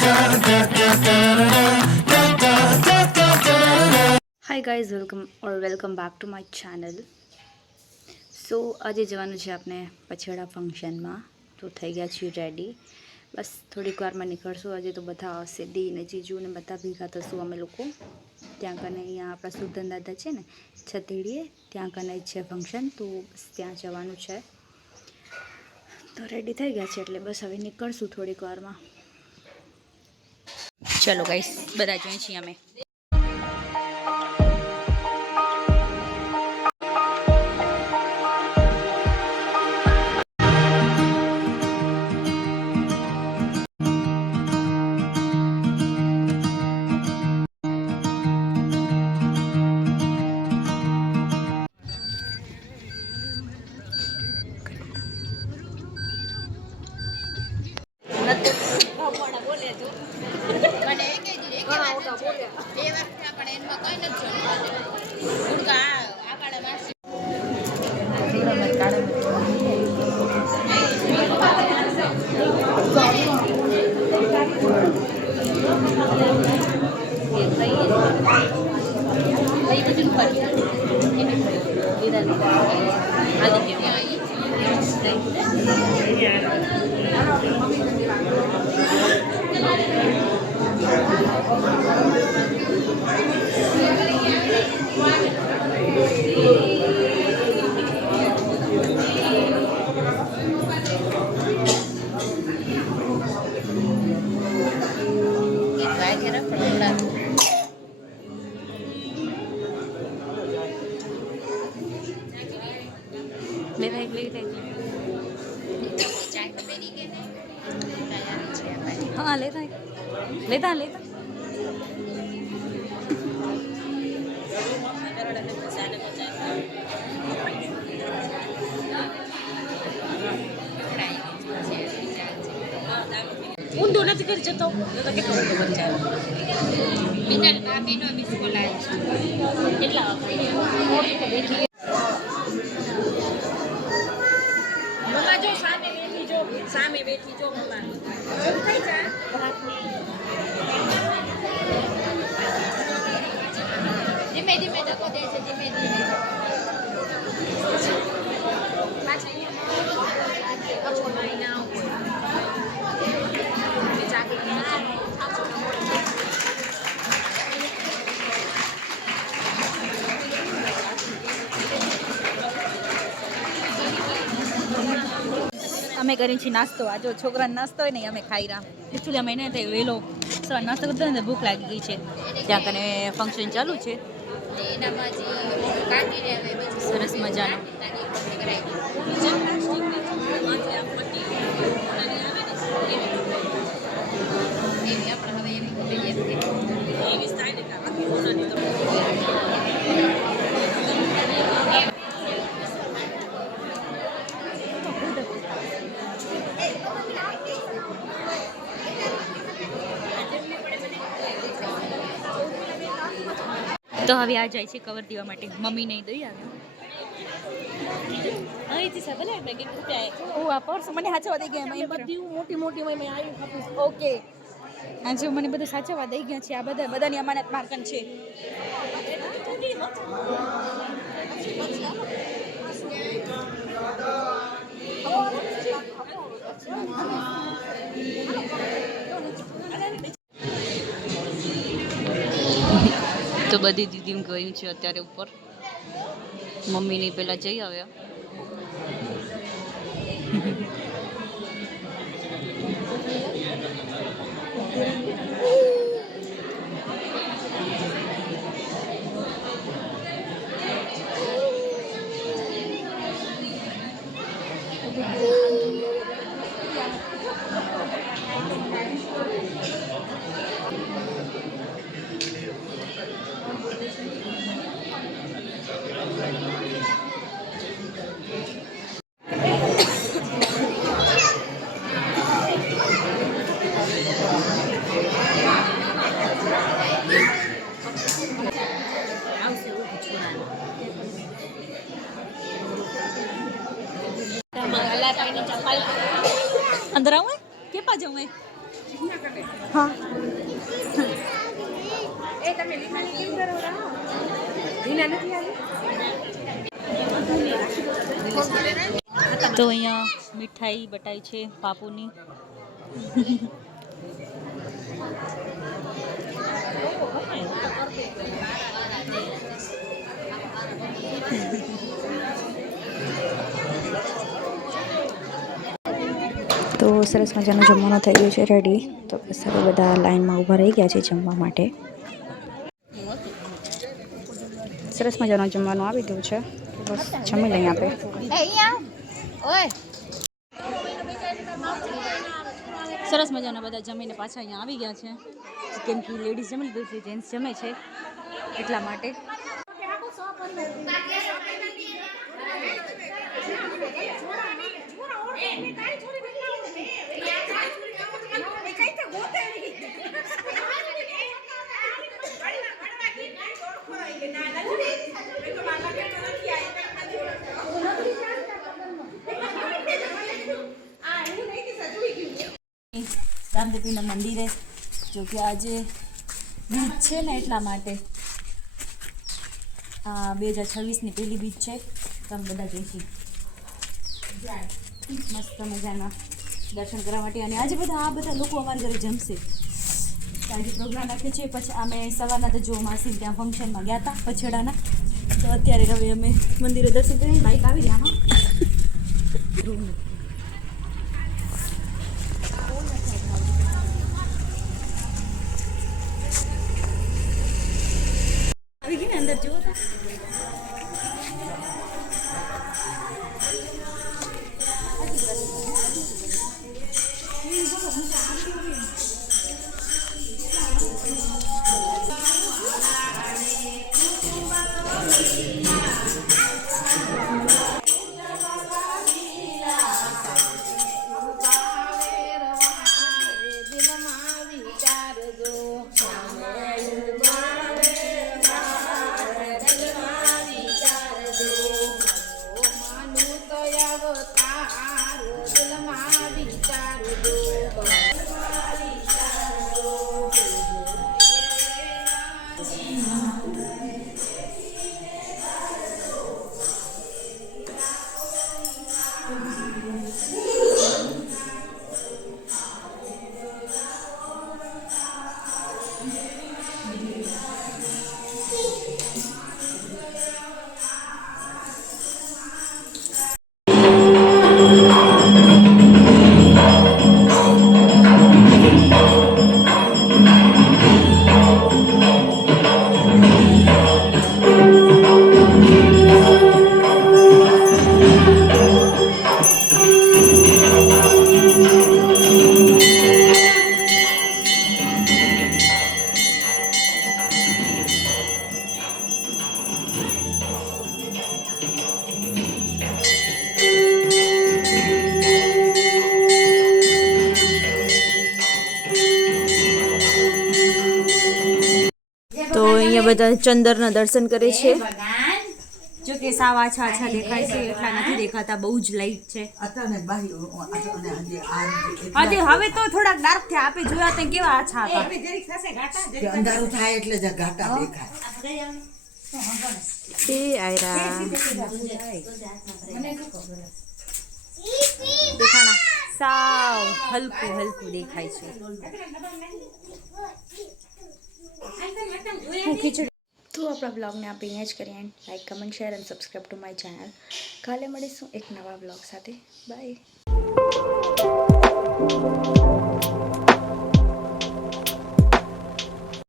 Hi guys welcome back to my channel. So આજે જવાનું છે આપણે પછેડા ફંક્શનમાં. તો થઈ ગયા છીએ રેડી. બસ થોડીક વારમાં નીકળશું. આજે તો બધા આવશે, દી ને જીજુ ને બધા ભેગા થશું અમે લોકો. ત્યાં કને અહીંયા આપણા સુધન દાદા છે ને છતેડીએ, ત્યાં કને છે ફંક્શન. તો બસ ત્યાં જવાનું છે. તો રેડી થઈ ગયા છે એટલે બસ હવે નીકળશું થોડીક વારમાં. ચલો ગાઈસ, બધા જોઈએ છીએ અમે. हाँ लेता लेता लेता ઊંધો નથી કરી જતો તો કેટલો ઊંધો બની જાય. મિનલ કાપીનો મિસ કોલ આવ્યો કેટલા બેઠી મમ્મા જો સામે બેઠી જો મમ્મા થઈ જા ધીમે ધીમે ધક્કો દે છે ધીમે ધીમે અમે કરી છીએ નાસ્તો. આ જો છોકરાને નાસ્તો હોય ને અમે ખાઈ રહ્યા. એકચ્યુઅલી અમે એને થાય વહેલો સવાર નાસ્તો કરતો ને ભૂખ લાગી ગઈ છે. ત્યાં કને ફંક્શન ચાલુ છે સરસ મજાનું. તો હવે આ જાય છે કવર દેવા માટે. મમ્મી નહીં દઈ આવ્યો. આ પર્સ મને સાચવવા દઈ ગયા. મોટી મોટી ઓકે આ જો મને બધું સાચવવા દઈ ગયા છે. આ બધાની અમાનત માર્કન છે. તો બધી દીદી ગયું છે અત્યારે ઉપર. મમ્મીની પેલા જઈ આવ્યા. હા તો અહીંયા મીઠાઈ બટાઈ છે પાપુની. તો સરસ મજાનું જમવાનું થઈ ગયું છે રેડી. તો બસ હવે બધા લાઈનમાં ઊભા રહી ગયા છે જમવા માટે. સરસ મજાનું જમવાનું આવી ગયું છે. બસ જમી લઈએ આપણે. સરસ મજાના બધા જમીને પાછા અહીંયા આવી ગયા છે, કેમ કે લેડીઝ જમી લીધું છે, જેન્ટ્સ જમે છે એટલા માટે. રામદેવીના મંદિરે જો કે આજે બીજ છે ને એટલા માટે 2026ની પહેલી બીજ છે. તમે બધા જોઈશી મસ્ત મજાના દર્શન કરવા માટે. અને આજે આ બધા લોકો અમારા ઘરે જમશે. આજે પ્રોગ્રામ રાખે છે. પછી અમે સવારના તો જો માસી ત્યાં ફંક્શનમાં ગયા હતા પછેડાના. તો અત્યારે હવે અમે મંદિરે દર્શન કરી બાઈક આવી રહ્યા. આવી ગઈ ને અંદર જુઓ તો. તો અહીંયા બધા ચંદરના દર્શન કરે છે. જો કે સાવ આછા આછા દેખાય છે, એટલા નથી દેખાતા, બહુ જ લાઈટ છે. આજે હવે તો થોડાક ડાર્ક થયા. આપે જોયા તો કેવા આછા હતા. અંધારું થાય એટલે જ ઘાટા દેખાય. તે આયરા દેખાણા સાવ હલકું હલકું દેખાય છે. તો આપણા બ્લોગને આપણે અહીંયા જ કરીએ. લાઈક કમેન્ટ શેર અને સબસ્ક્રાઈબ ટુ માય ચેનલ. કાલે મળીશું એક નવા બ્લોગ સાથે. બાય.